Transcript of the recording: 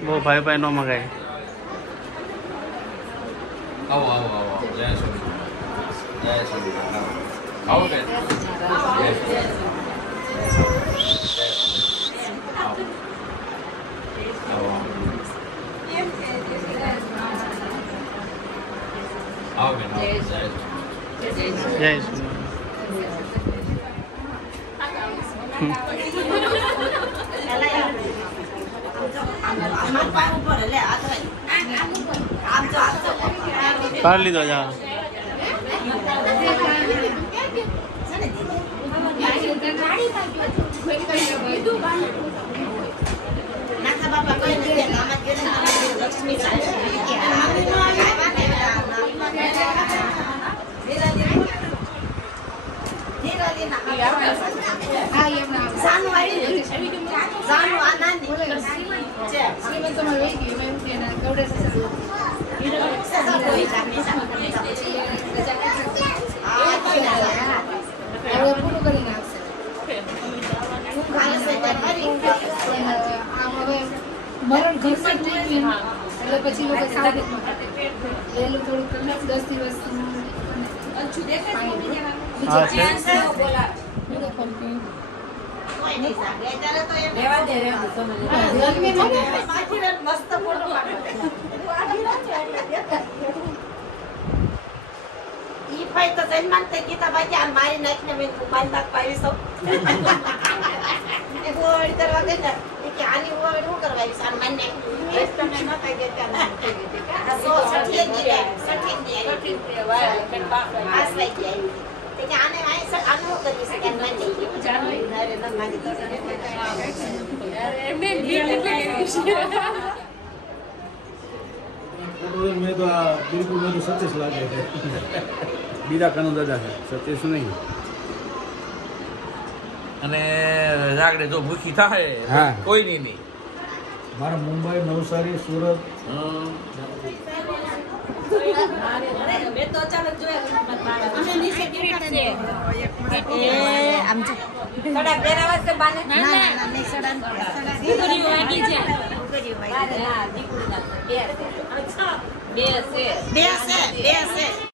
वो भाई भाई नो मगाए आओ आओ आओ जय श्री जय श्री आओ बेन आओ बेन जय पार लीधो जा મરણ ઘરમાં જ થઈ ગયું એટલે પછી લોકો સાવધાન લેલું થોડું કરી 10 દિવસ मैं तो बिल्कुल मैं तो सतीश लागे थे बीरा कानू दादा है सतीश नहीं અને રાગડે જો ભૂખી થાય હા. કોઈ નહીં મારા મુંબઈ નવસારી સુરત બે છે